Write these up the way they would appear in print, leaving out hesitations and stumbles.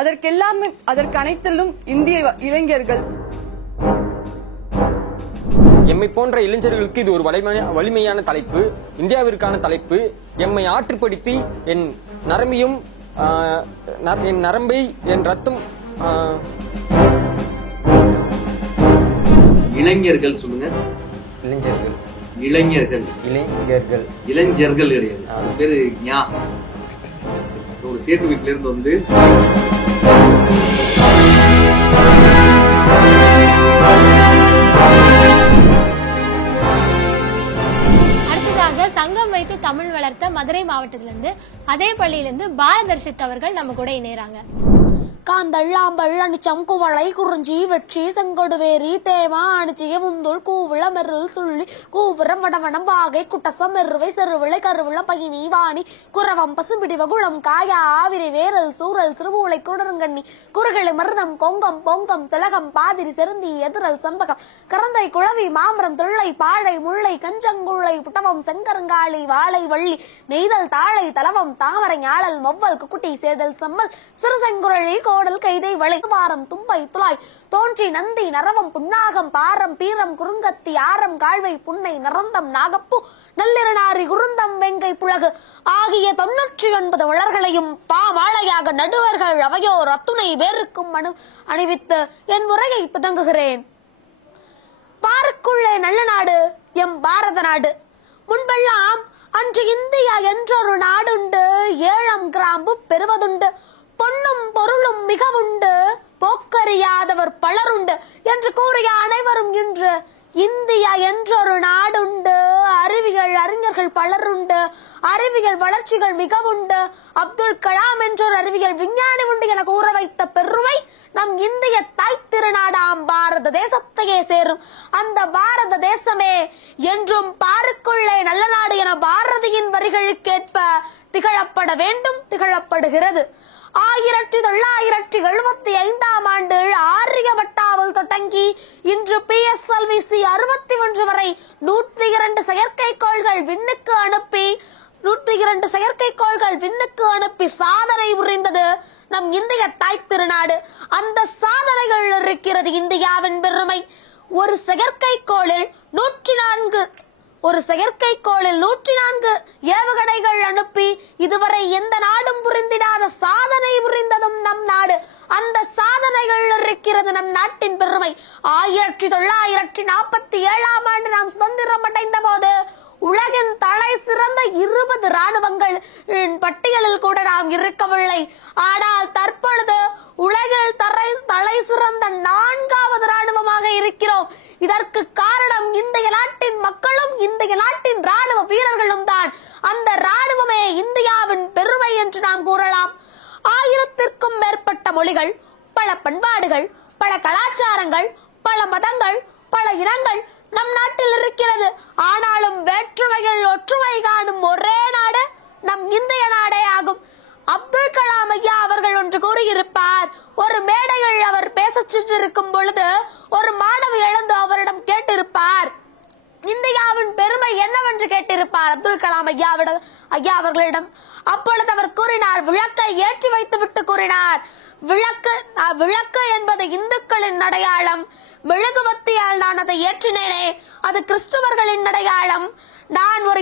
அதற்கு அனைத்திலும் இந்திய இளைஞர்கள். எம்மை போன்ற இளைஞர்களுக்கு இது ஒரு வலிமையான தலைப்பு, இந்தியாவிற்கான தலைப்பு. எம்மை ஆற்றுப்படுத்தி என் நரம்பையும் என் ரத்தம். இளைஞர்கள் சொல்லுங்க. இளைஞர்கள் இளைஞர்கள் இளைஞர்கள் இளைஞர்கள் கிடையாது. பேரு ஒரு சேட்டு வீட்டுல இருந்து வந்து அடுத்ததாக சங்கம் வைத்து தமிழ் வளர்த்த மதுரை மாவட்டத்திலிருந்து அதே பள்ளியிலிருந்து பாலதர்ஷித் அவர்கள் நம்ம கூட இணையறாங்க. காந்தள்ளாம்பல் அணிச்சம் குவளை குறிஞ்சி வெற்றி செங்கொடுவேரி தேமா அணிச்சிய முந்துள் கூவிள மெருள் சுள்ளி கூவுரம் வடவனம் வாகை குட்டசம் மெருவை செருவிளை கருவிள பகினி வாணி குரவம் பசும்பிடிவ குளம் காயா ஆவிரை வேரல் சூரல் சிறுமூளை குடரங்கண்ணி குறுகளை மருதம் கொங்கம் பொங்கம் திலகம் பாதிரி செருந்தி எதிரல் சம்பகம் கரந்தை குழவி மாமரம் திள்ளை பாழை முல்லை கஞ்சங்குள்ளை புட்டவம் செங்கருங்காளி வாழை வள்ளி நெய்தல் தாழை தலவம் தாமரை ஞாழல் மொவ்வல் குக்குட்டி சேடல் சம்மல் சிறுசெங்குரழி கோடல் கைதை வளைவாரம் தும்பை துளாய் தோன்றி நந்தி நரவம் புன்னாகம் பாரம் பீரம் குறுங்கத்தி ஆரம் காழ்வை புன்னை நரந்தம் நாகப்பூ நள்ளிரநாரி குருந்தம் வெங்கை புழகு ஆகிய 99 வளர்களையும் பாமாலையாக நடுவர்கள் அவையோர் அத்துணை வேருக்கும் அணிவித்து என் உரையை தொடங்குகிறேன். பாருக்குள்ளே நல்ல நாடு எம் பாரத நாடு. முன்பெல்லாம் அன்று இந்தியா என்றொரு நாடுண்டு, ஏழம் கிராம்பு பெறுவதுண்டு, பொன்னும் பொருளும் மிகவுண்டு, போக்கறியாதவர் பலருண்டு என்று கூறிய அனைவரும் இன்று இந்தியா என்றொரு நாடுண்டு, அறிஞர்கள் பலருண்டு, அறிவியல் வளர்ச்சிகள் மிகவுண்டு, அப்துல் கலாம் என்றொரு அறிவியல் விஞ்ஞானி உண்டு என கூற வைத்த பெருமை நம் இந்திய தாய் திருநாடாம் பாரத தேசத்தையே சேரும். அந்த பாரத தேசமே என்றும் பாருக்குள்ளே நல்ல நாடு என பாரதியின் வரிகளுக்கேற்ப திகழப்பட வேண்டும், திகழப்படுகிறது. 1975 ஆண்டு ஆரியபட்டாவில் தொடங்கி இன்று PSLV-C 61 வரை 102 செயற்கைக்கோள்கள் விண்ணுக்கு அனுப்பி சாதனை புரிந்தது நம் இந்திய தாய் திருநாடு. அந்த சாதனைகள் இருக்கிறது இந்தியாவின் பெருமை. ஒரு செயற்கைக்கோளில் 104 ஏவுகணைகள் அனுப்பி இதுவரை எந்த நாடும் புரிந்திடாத சாதனை புரிந்ததும் நம் நாடு. அந்த சாதனைகள் இருக்கிறது நம் நாட்டின் பெருமை. 1947 ஆண்டு நாம் சுதந்திரம் அடைந்த போது உலகின் தலை சிறந்த 20 ராணுவங்கள் பட்டியலில் கூட நாம் இருக்கவில்லை. ஆனால் தற்பொழுது உலகில் தலை சிறந்த 4வது ராணுவமாக இருக்கிறோம். இதற்கு காரணம் இந்திய நாட்டின் மக்களும் இந்திய நாட்டின் ராணுவ வீரர்களும் தான். அந்த ராணுவமே இந்தியாவின் பெருமை என்று நாம் கூறலாம். 1000க்கும் மேற்பட்ட மொழிகள், பல பண்பாடுகள், பல கலாச்சாரங்கள், பல மதங்கள், பல இனங்கள் நம் நாட்டில் இருக்கிறது. ஆனாலும் வேற்றுமைகள் ஒற்றுமை காணும் ஒரே நாடு நம் இந்திய நாடே ஆகும். அப்துல் கலாம் ஐயா அவர்கள் ஒன்று கூறியிருப்பார். ஒரு மேடையில் அவர் பேச சென்றிருக்கும் பொழுது ஒரு மாணவி எழுந்து அவரிடம் கேட்டிருப்பார், இந்தியாவின் பெருமை என்னவென்று கேட்டிருப்பார் அப்துல் கலாம் ஐயா அவர்களிடம். அப்பொழுது அவர் கூறினார், விளக்கை ஏற்றி வைத்து விட்டு கூறினார், விளக்கு என்பது இந்துக்களின் அடையாளம், மெழுகுவத்தியால் நான் அதை ஏற்றினேனே அது கிறிஸ்துவர்களின் அடையாளம், நான் ஒரு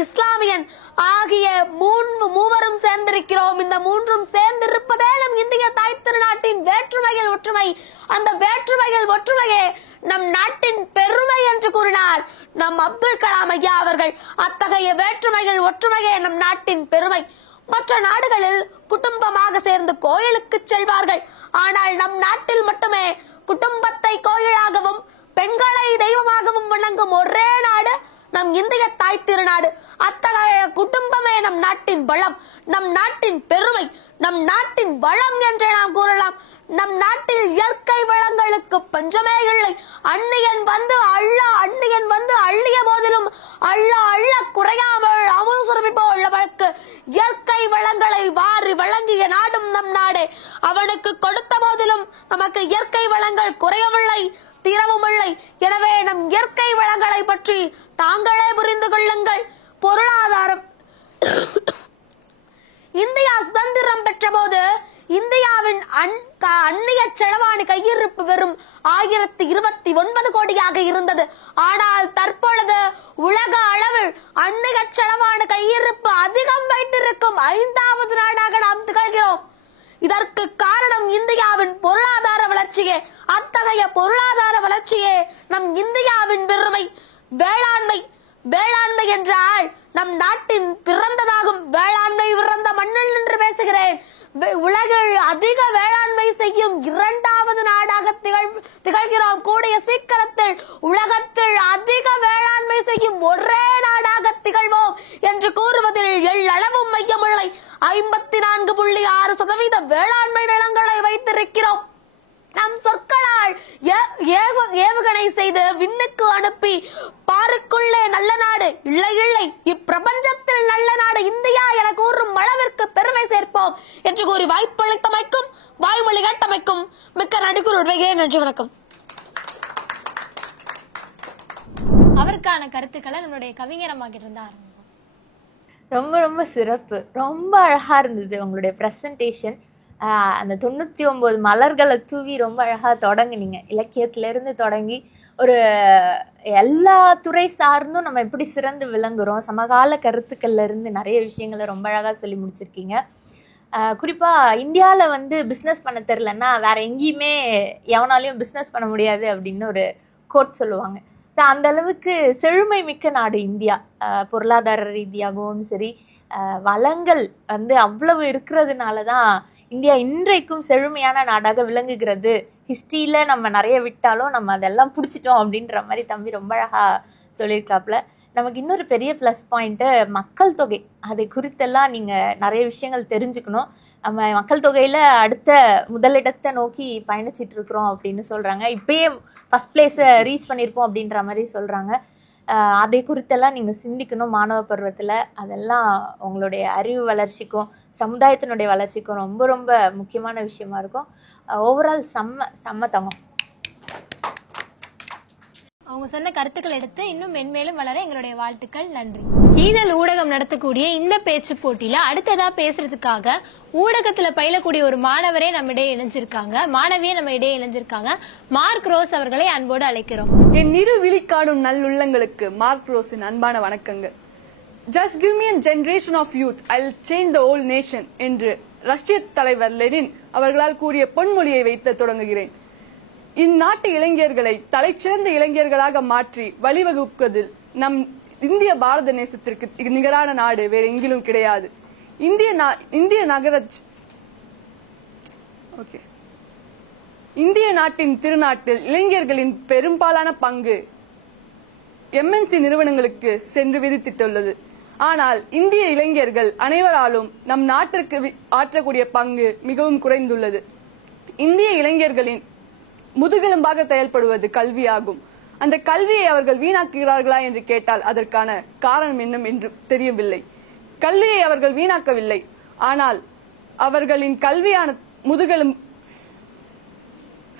இஸ்லாமியன் ஆகிய மூவரும் சேர்ந்திருக்கிறோம். இந்த மூன்றும் சேர்ந்திருப்பதே நம் இந்திய தாய் திருநாட்டின் வேற்றுமையில் ஒற்றுமை. அந்த வேற்றுமையில் ஒற்றுமையே நம் நாட்டின் பெருமை என்று கூறினார் நம் அப்துல் கலாம் ஐயா அவர்கள். அத்தகைய வேற்றுமையில் ஒற்றுமையே நம் நாட்டின் பெருமை. மற்ற நாடுகளில் குடும்பமாக சேர்ந்து கோயிலுக்கு செல்வார்கள். ஆனால் நம் நாட்டில் மட்டுமே குடும்பத்தை கோயிலாகவும் பெண்களை தெய்வமாகவும் வணங்கும் ஒரே நாடு நம் இந்திய தாய் திருநாடு. அத்தகைய குடும்பமே நம் நாட்டின் பலம், நம் நாட்டின் பெருமை, நம் நாட்டின் வளம் என்றே நாம் கூறலாம். நம் நாட்டில் இயற்கை வளங்களுக்கு பஞ்சமே இல்லை. அந்நியன் வந்து அள்ளிய போதிலும் அள்ள குறையாமல் அமுசுரமி போல் அவனுக்கு இயற்கை வளங்களை வாரி வழங்கிய நாடும் நம் நாடே. அவனுக்கு கொடுத்த போதிலும் நமக்கு இயற்கை வளங்கள் குறையவில்லை, தீரவும் இல்லை. எனவே நம் இயற்கை வளங்களை பற்றி தாங்களே புரிந்து கொள்ளுங்கள். பொருளாதாரம் இந்தியா சுதந்திரம் பெற்ற போது இந்தியாவின் அந்நிய செலவாணி கையிருப்பு வெறும் 1029 கோடியாக இருந்தது. ஆனால் தற்பொழுது உலக அளவில் அந்நிய செலவாணி கையிருப்பு அதிகம் வைத்திருக்கும் 5வது நாடாக நாம் திகழ்கிறோம். இதற்கு காரணம் இந்தியாவின் பொருளாதார வளர்ச்சியே. அத்தகைய பொருளாதார வளர்ச்சியே நம் இந்தியாவின் பெருமை. வேளாண்மை என்றால் நம் நாட்டின் பிறந்ததாகும். வேளாண்மை பிறந்த மண்ணில் நின்று பேசுகிறேன். உலகில் அதிக வேளாண்மை செய்யும் 2வது நாடாக திகழ்கிறோம். கூடிய சீக்கிரத்தில் உலகத்தில் அதிக வேளாண்மை செய்யும் ஒரே நாடாக திகழ்வோம் என்று கூறுவதில் எள்ளளவும் மையமில்லை. 54.6% வேளாண்மை நிலங்களை வைத்திருக்கிறோம். நம் சொற்களால் ஏவுகணை செய்து விண்ணுக்கு அனுப்பி பாருக்குள்ளே நல்ல நாடு இல்லை இப்பிரபஞ்சத்தில் நல்ல நாடு இந்தியா என கூறும் அளவிற்கு பெருமை சேர்ப்போம் என்று கூறி வாய்ப்பளித்தமைக்கும் வாய்மொழி கேட்டமைக்கும் மிக்க நன்றி கூறுகிறேன். நன்றி, வணக்கம். அவருக்கான கருத்துக்களை நம்மளுடைய கவிஞரமாக இருந்தார். ரொம்ப ரொம்ப சிறப்பு, ரொம்ப அழகா இருந்தது உங்களுடைய பிரசன்டேஷன். அந்த 99 மலர்களை தூவி ரொம்ப அழகாக தொடங்குனீங்க. இலக்கியத்திலேருந்து தொடங்கி ஒரு எல்லா துறை சார்ந்தும் நம்ம எப்படி சிறந்து விளங்குறோம், சமகால கருத்துக்கள்ல இருந்து நிறைய விஷயங்களை ரொம்ப அழகாக சொல்லி முடிச்சிருக்கீங்க. குறிப்பாக இந்தியாவில் பிஸ்னஸ் பண்ண தெரிலன்னா வேற எங்கேயுமே எவனாலையும் பிஸ்னஸ் பண்ண முடியாது அப்படின்னு ஒரு கோட் சொல்லுவாங்க. ஸோ அந்த அளவுக்கு செழுமை மிக்க நாடு இந்தியா. பொருளாதார ரீதியாகவும் சரி, வளங்கள் அவ்வளவு இருக்கிறதுனால தான் இந்தியா இன்றைக்கும் செழுமையான நாடாக விளங்குகிறது. ஹிஸ்ட்ரியில் நம்ம நிறைய விட்டாலும் நம்ம அதெல்லாம் பிடிச்சிட்டோம் அப்படின்ற மாதிரி தம்பி ரொம்ப அழகாக சொல்லியிருக்காப்புல. நமக்கு இன்னொரு பெரிய ப்ளஸ் பாயிண்ட்டு மக்கள் தொகை. அதை குறித்தெல்லாம் நீங்கள் நிறைய விஷயங்கள் தெரிஞ்சுக்கணும். நம்ம மக்கள் தொகையில் அடுத்த முதலிடத்தை நோக்கி பயணிச்சிட்டு இருக்கிறோம் அப்படின்னு சொல்கிறாங்க. இப்பயே ஃபஸ்ட் பிளேஸை ரீச் பண்ணியிருப்போம் அப்படின்ற மாதிரி சொல்கிறாங்க. அதை குறித்தெல்லாம் நீங்கள் சிந்திக்கணும் மாணவ பருவத்தில். அதெல்லாம் உங்களுடைய அறிவு வளர்ச்சிக்கும் சமுதாயத்தினுடைய வளர்ச்சிக்கும் ரொம்ப ரொம்ப முக்கியமான விஷயமா இருக்கும். ஓவரால் செம்ம தங்கம். அவங்க சொன்ன கருத்துக்கள் எடுத்து இன்னும் மென்மேலும் வளர எங்களுடைய வாழ்த்துக்கள். நன்றி. ஈதல் ஊடகம் நடத்தக்கூடிய இந்த பேச்சு போட்டியில அடுத்ததா பேசுறதுக்காக ஊடகத்துல பயிலக்கூடிய ஒரு மாணவரே நம்ம இடையே இணைஞ்சிருக்காங்க, மாணவியே நம்ம இடையே இணைஞ்சிருக்காங்க. மார்க் ரோஸ் அவர்களை அன்போடு அழைக்கிறோம். என் இரு விழிக்காடும் நல்லுள்ளங்களுக்கு மார்க் ரோஸின் அன்பான வணக்கங்கள். Just give me a generation of youth, I'll change the whole nation என்று ரஷ்ய தலைவர் லெனின் அவர்களால் கூறிய பொன்மொழியை வைத்து தொடங்குகிறேன். இந்நாட்டு இளைஞர்களை தலைச்சிறந்த இளைஞர்களாக மாற்றி வழிவகுப்பதில் நம் இந்திய பாரத தேசத்திற்கு நிகரான நாடு வேறு எங்கிலும் கிடையாது. இந்திய நாட்டின் திருநாட்டில் இளைஞர்களின் பெரும்பாலான பங்கு MNC நிறுவனங்களுக்கு சென்று விதித்திட்டுள்ளது. ஆனால் இந்திய இளைஞர்கள் அனைவராலும் நம் நாட்டிற்கு ஆற்றக்கூடிய பங்கு மிகவும் குறைந்துள்ளது. இந்திய இளைஞர்களின் முதுகெலும்பாக செயல்படுவது கல்வியாகும். அந்த கல்வியை அவர்கள் வீணாக்குகிறார்களா என்று கேட்டால் அதற்கான காரணம் என்ன என்று தெரியவில்லை. கல்வியை அவர்கள் வீணாக்கவில்லை, ஆனால் அவர்களின் கல்வியான முதுகெலும்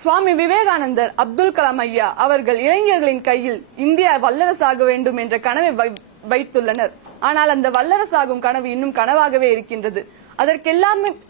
சுவாமி விவேகானந்தர், அப்துல் கலாம் ஐயா அவர்கள் இளைஞர்களின் கையில் இந்தியா வல்லரசாக வேண்டும் என்ற கனவை வைத்துள்ளனர். ஆனால் அந்த வல்லரசாகும் கனவு இன்னும் கனவாகவே இருக்கின்றது.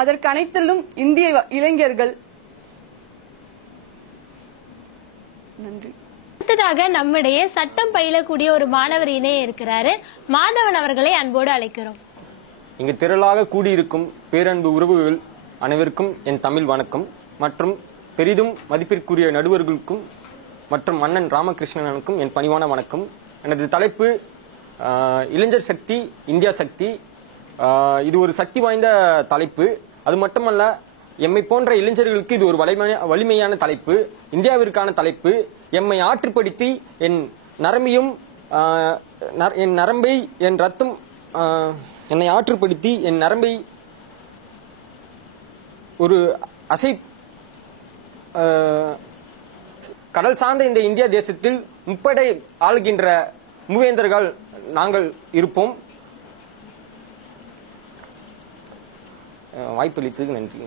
அதற்கு அனைத்திலும் இந்திய இளைஞர்கள். நன்றி. அடுத்ததாக நம்மிடையே சட்டம் பயிலக்கூடிய ஒரு மாணவர் இணைய இருக்கிறாரு. மாதவன் அவர்களை அன்போடு அழைக்கிறோம். இங்கு திரளாக கூடியிருக்கும் பேரன்பு உறவுகள் அனைவருக்கும் என் தமிழ் வணக்கம். மற்றும் பெரிதும் மதிப்பிற்குரிய நடுவர்களுக்கும் மற்றும் அண்ணன் ராமகிருஷ்ணனுக்கும் என் பணிவான வணக்கம். எனது தலைப்பு இளைஞர் சக்தி, இந்தியா சக்தி. இது ஒரு சக்தி வாய்ந்த தலைப்பு. அது மட்டுமல்ல, எம்மை போன்ற இளைஞர்களுக்கு இது ஒரு வலிமையான தலைப்பு, இந்தியாவிற்கான தலைப்பு. எம்மை ஆற்றுப்படுத்தி என் நரம்பை என் ரத்தம் என்னை ஆற்றுப்படுத்தி என் நரம்பை ஒரு கடல் சார்ந்த இந்த இந்தியா தேசத்தில் முப்படை ஆளுகின்ற மூவேந்தர்கள் நாங்கள் இருப்போம். வாய்ப்பளித்ததுக்கு நன்றி.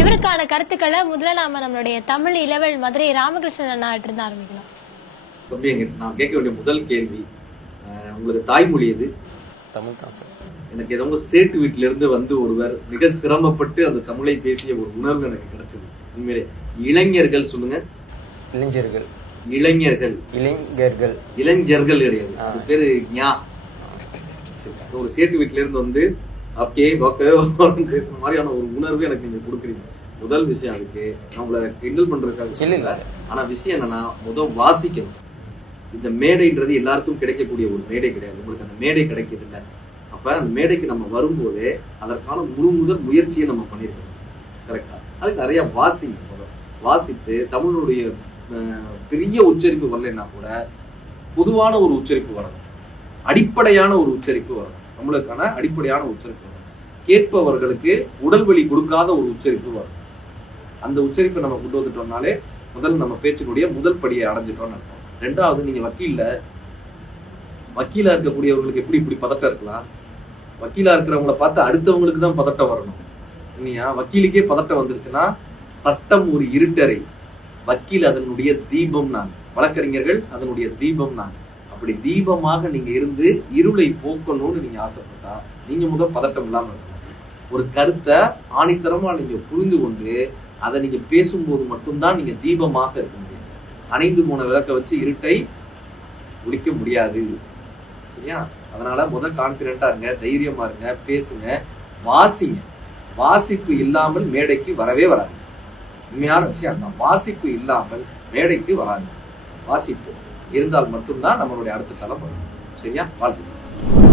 இவருக்கான கருத்துக்களை முதல்ல நாம நம்மளுடைய தமிழ் இளவல் மதுரை ராமகிருஷ்ணன் அண்ணா இருந்து ஆரம்பிக்கலாம். நான் கேட்க வேண்டிய முதல் கேள்வி, உங்களுக்கு தாய்மொழி எது? தமிழ் தான் சார். எனக்கு ஏதோ சேட்டு வீட்டில இருந்து வந்து ஒருவர் மிக சிரமப்பட்டு அந்த தமிழை பேசிய ஒரு உணர்வு எனக்கு கிடைச்சது. உண்மையிலே இளைஞர்கள் சொல்லுங்க. இளைஞர்கள் இளைஞர்கள் இளைஞர்கள் இளைஞர்கள் கிடையாது, அது பேரு ஞா. ஒரு சேட்டு வீட்டுல இருந்து வந்து ஓகே பேசுற மாதிரியான ஒரு உணர்வு எனக்கு நீங்க கொடுக்குறீங்க. முதல் விஷயம் அதுக்கு நான் உங்களை கிண்டல் பண்றதுக்காக இல்ல. ஆனா விஷயம் என்னன்னா முதல் வாசிக்கணும். இந்த மேடைன்றது எல்லாருக்கும் கிடைக்கக்கூடிய ஒரு மேடை கிடையாது. உங்களுக்கு அந்த மேடை கிடைக்கிறது இல்லை. அப்ப அந்த மேடைக்கு நம்ம வரும்போது அதற்கான முதல் முயற்சியை நம்ம பண்ணிருக்கோம். கரெக்டா? அதுக்கு நிறைய வாசிங்க. முதல் வாசித்து தமிழுடைய பெரிய உச்சரிப்பு வரலைன்னா கூட பொதுவான ஒரு உச்சரிப்பு வரணும், அடிப்படையான ஒரு உச்சரிப்பு வரணும், தமிழுக்கான அடிப்படையான உச்சரிப்பு வரணும், கேட்பவர்களுக்கு உடல் வலி கொடுக்காத ஒரு உச்சரிப்பு வரணும். அந்த உச்சரிப்பை நம்ம கொண்டு வந்துட்டோம்னாலே முதல் நம்ம பேச்சினுடைய முதல் படியை அடைஞ்சிட்டோம்னு அர்த்தம். ரெண்டாவது, நீங்க வக்கீலா இருக்கக்கூடியவர்களுக்கு எப்படி இப்படி பதட்டம் இருக்கலாம்? வக்கீலா இருக்கிறவங்கள பார்த்து அடுத்தவங்களுக்கு தான் பதட்டம் வரணும் இல்லையா? வக்கீலுக்கே பதட்டம் வந்துருச்சுன்னா சட்டம் ஒரு இருட்டறை, வக்கீல் அதனுடைய தீபம் நான், வழக்கறிஞர்கள் அதனுடைய தீபம் நான். அப்படி தீபமாக நீங்க இருந்து இருளை போக்கணும்னு நீங்க ஆசைப்பட்டா நீங்க முதல் பதட்டம் இல்லாம இருக்கணும். ஒரு கருத்தை ஆணித்தரமா நீங்க புரிந்து கொண்டு அதை நீங்க பேசும்போது மட்டும்தான் நீங்க தீபமாக இருக்க முடியும். அணைந்து போன விளக்க வச்சு இருட்டை ஒழிக்க முடியாது. சரியா? அதனால முதல் கான்பிடென்டா இருங்க, தைரியமா இருங்க, பேசுங்க, வாசிங்க. வாசிப்பு இல்லாமல் மேடைக்கு வரவே வராது. உண்மையான விஷயம் தான். வாசிப்பு இல்லாமல் மேடைக்கு வராது. வாசிப்பு இருந்தால் மட்டும்தான் நம்மளுடைய அடுத்த தளம் வரும். சரியா? வாழ்க்கை